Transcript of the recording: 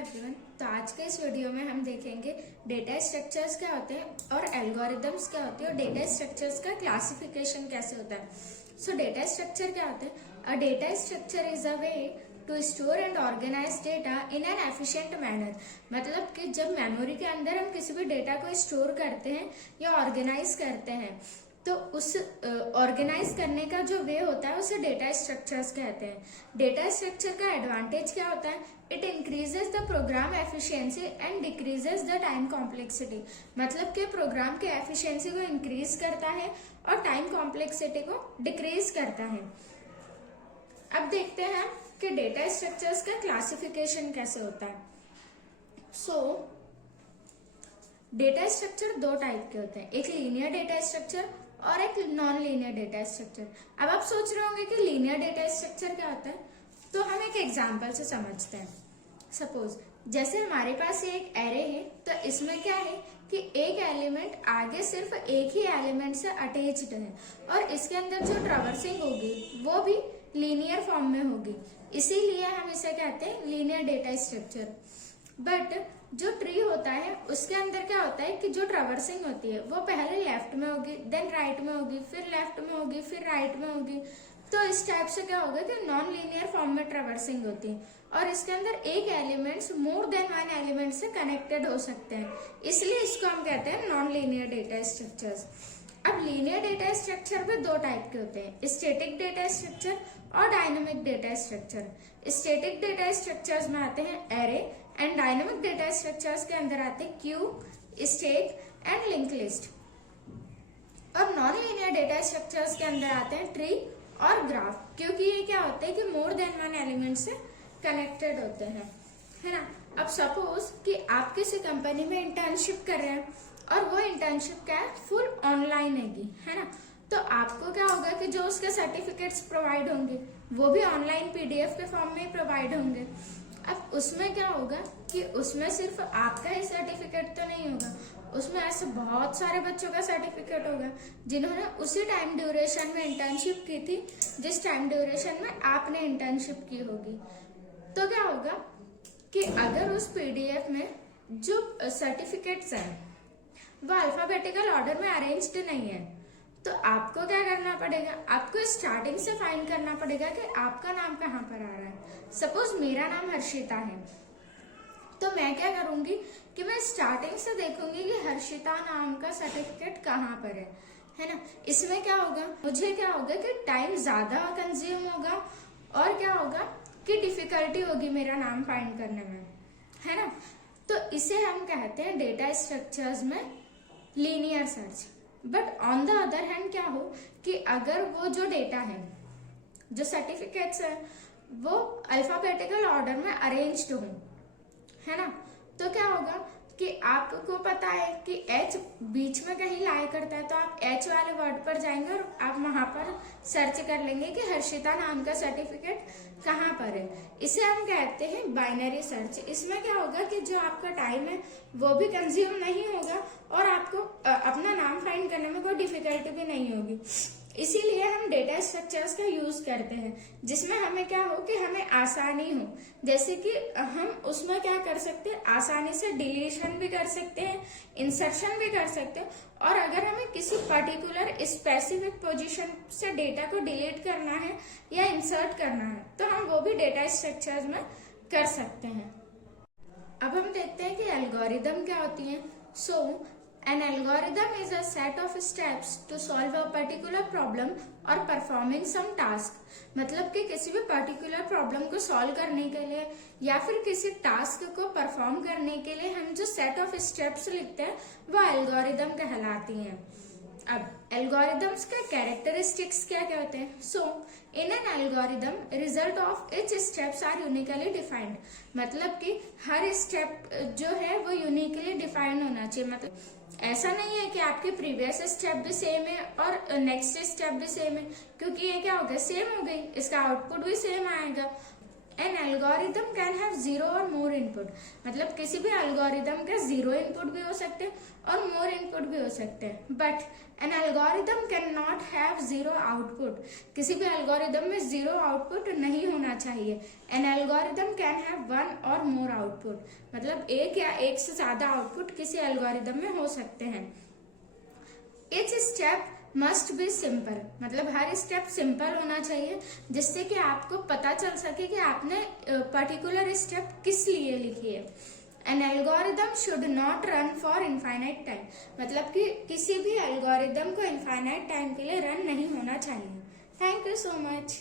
Everyone. तो आज के इस वीडियो में हम देखेंगे डेटा स्ट्रक्चर्स क्या होते हैं और एल्गोरिदम्स क्या होते हैं और डेटा स्ट्रक्चर्स का क्लासिफिकेशन कैसे होता है। सो डेटा स्ट्रक्चर क्या होते हैं? A data structure is a way to store and organize data in an efficient manner. मतलब कि जब मेमोरी के अंदर हम किसी भी डेटा को स्टोर करते हैं या ऑर्गेनाइज करते हैं तो उस ऑर्गेनाइज करने का जो वे होता है उसे डेटा स्ट्रक्चर्स कहते हैं। डेटा स्ट्रक्चर का एडवांटेज क्या होता है? It increases the program efficiency and decreases the time complexity. मतलब कि प्रोग्राम के एफिशिएंसी को इंक्रीज करता है और टाइम कॉम्प्लेक्सिटी को डिक्रीज करता है। अब देखते हैं कि डेटा स्ट्रक्चर्स का क्लासिफिकेशन कैसे होता है। डेटा स्ट्रक्चर दो टाइप के होते हैं, एक लीनियर डेटा स्ट्रक्चर और एक नॉन लीनियर डेटा स्ट्रक्चर। अब आप सोच रहे होंगे कि लीनियर डेटा स्ट्रक्चर क्या होता है, तो हम एक एग्जांपल से समझते हैं। सपोज जैसे हमारे पास ये एक एरे है, तो इसमें क्या है कि एक एलिमेंट आगे सिर्फ एक ही एलिमेंट से अटैच्ड है और इसके अंदर जो ट्रैवर्सिंग होगी वो भी लीनियर फॉर्म में होगी, इसीलिए हम इसे कहते हैं लीनियर डेटा स्ट्रक्चर। बट जो ट्री होता है उसके अंदर क्या होता है कि जो ट्रैवर्सिंग होती है वो पहले लेफ्ट में होगी, देन राइट में होगी, फिर लेफ्ट में होगी, फिर राइट में होगी। तो इस टाइप से क्या होगा कि नॉन लीनियर फॉर्म में ट्रैवर्सिंग होती है और इसके अंदर एक elements more than one element से कनेक्टेड हो सकते हैं, इसलिए इसको हम कहते हैं नॉन लीनियर डेटा स्ट्रक्चर्स। अब लीनियर डेटा स्ट्रक्चर भी दो टाइप के होते हैं, स्टैटिक डेटा स्ट्रक्चर और dynamic data structure. Static data structures में आते हैं array and dynamic data structures के अंदर आते हैं Q, stack and link list. और नॉन लीनियर डेटा स्ट्रक्चर्स के अंदर आते हैं ट्री और ग्राफ, क्योंकि ये क्या होते हैं कि मोर देन वन एलिमेंट से कनेक्टेड होते हैं, है ना। अब सपोज कि आप किसी कंपनी में इंटर्नशिप कर रहे हैं और वो इंटर्नशिप क्या है, फुल ऑनलाइन है ना। तो आपको क्या होगा कि जो उसके सर्टिफिकेट्स प्रोवाइड होंगे वो भी ऑनलाइन पीडीएफ के फॉर्म में प्रोवाइड होंगे। अब उसमें क्या होगा कि उसमें सिर्फ आपका ही सर्टिफिकेट तो नहीं होगा, उसमें ऐसे बहुत सारे बच्चों का सर्टिफिकेट होगा जिन्होंने उसी टाइम ड्यूरेशन में इंटर्नशिप की थी जिस टाइम ड्यूरेशन में आपने इंटर्नशिप की होगी। तो क्या होगा कि अगर उस पीडीएफ में जो सर्टिफिकेट्स हैं वो अल्फाबेटिकल ऑर्डर में अरेंज्ड नहीं है, तो आपको क्या करना पड़ेगा, आपको स्टार्टिंग से फाइंड करना पड़ेगा कि आपका नाम कहाँ पर आ रहा है। सपोज मेरा नाम हर्षिता है, तो मैं क्या करूंगी कि मैं स्टार्टिंग से देखूंगी कि हर्षिता नाम का सर्टिफिकेट कहाँ पर है ना। इसमें क्या होगा, मुझे क्या होगा कि टाइम ज्यादा कंज्यूम होगा और क्या होगा कि डिफिकल्टी होगी मेरा नाम फाइंड करने में, है ना। तो इसे हम कहते हैं डेटा स्ट्रक्चर्स में linear search. But on the other hand क्या हो कि अगर वो जो डेटा है, जो सर्टिफिकेट्स है, वो अल्फाबेटिकल ऑर्डर में अरेंज्ड हो, है ना, तो क्या होगा कि आपको पता है कि एच बीच में कहीं लाई करता है, तो आप एच वाले वर्ड पर जाएंगे और आप वहां पर सर्च कर लेंगे कि हर्षिता नाम का सर्टिफिकेट कहाँ पर है। इसे हम कहते हैं बाइनरी सर्च। इसमें क्या होगा कि जो आपका टाइम है वो भी कंज्यूम नहीं होगा और आपको अपना नाम फाइंड करने में कोई डिफिकल्टी भी नहीं होगी। इसीलिए हम डेटा स्ट्रक्चर्स का यूज करते हैं जिसमें हमें क्या हो कि हमें आसानी हो, जैसे कि हम उसमें क्या कर सकते हैं, आसानी से डिलीशन भी कर सकते हैं, इंसर्शन भी कर सकते हैं, और अगर हमें किसी पर्टिकुलर स्पेसिफिक पोजीशन से डेटा को डिलीट करना है या इंसर्ट करना है तो हम वो भी डेटा स्ट्रक्चर्स में कर सकते हैं। अब हम देखते हैं कि एल्गोरिदम क्या होती है। An algorithm is a set of steps to solve a particular problem or performing some task। मतलब कि किसी भी पर्टिकुलर प्रॉब्लम को सॉल्व करने के लिए या फिर किसी टास्क को परफॉर्म करने के लिए हम जो सेट ऑफ स्टेप्स लिखते हैं वो एल्गोरिदम कहलाती हैं। अब एल्गोरिदम्स के कैरेक्टरिस्टिक्स क्या क्या होते हैं। In an algorithm result of each steps are uniquely defined. मतलब कि हर स्टेप जो है वो यूनिकली डिफाइंड होना चाहिए। मतलब ऐसा नहीं है कि आपके प्रीवियस स्टेप भी सेम है और नेक्स्ट स्टेप भी सेम है, क्योंकि ये क्या हो गया, सेम हो गई, इसका आउटपुट भी सेम आएगा। एन एल्गोरिदम कैन हैव 0 और मोर इनपुट। इनपुट, मतलब किसी भी एल्गोरिदम के 0 इनपुट भी हो सकते हैं और मोर इनपुट भी हो सकते हैं, but N algorithm can not have 0 output. किसी भी एल्गोरिदम में 0 आउटपुट नहीं होना चाहिए। एन एल्गोरिदम कैन हैव 1 और मोर आउटपुट, मतलब एक या एक से ज्यादा आउटपुट किसी एल्गोरिदम में हो सकते हैं। Each step must be simple, मतलब हर स्टेप सिंपल होना चाहिए जिससे कि आपको पता चल सके कि आपने पर्टिकुलर स्टेप किस लिए लिखी है। N algorithm should not run for infinite time, मतलब कि किसी भी एल्गोरिदम को इनफाइनाइट टाइम के लिए रन नहीं होना चाहिए। Thank you so much.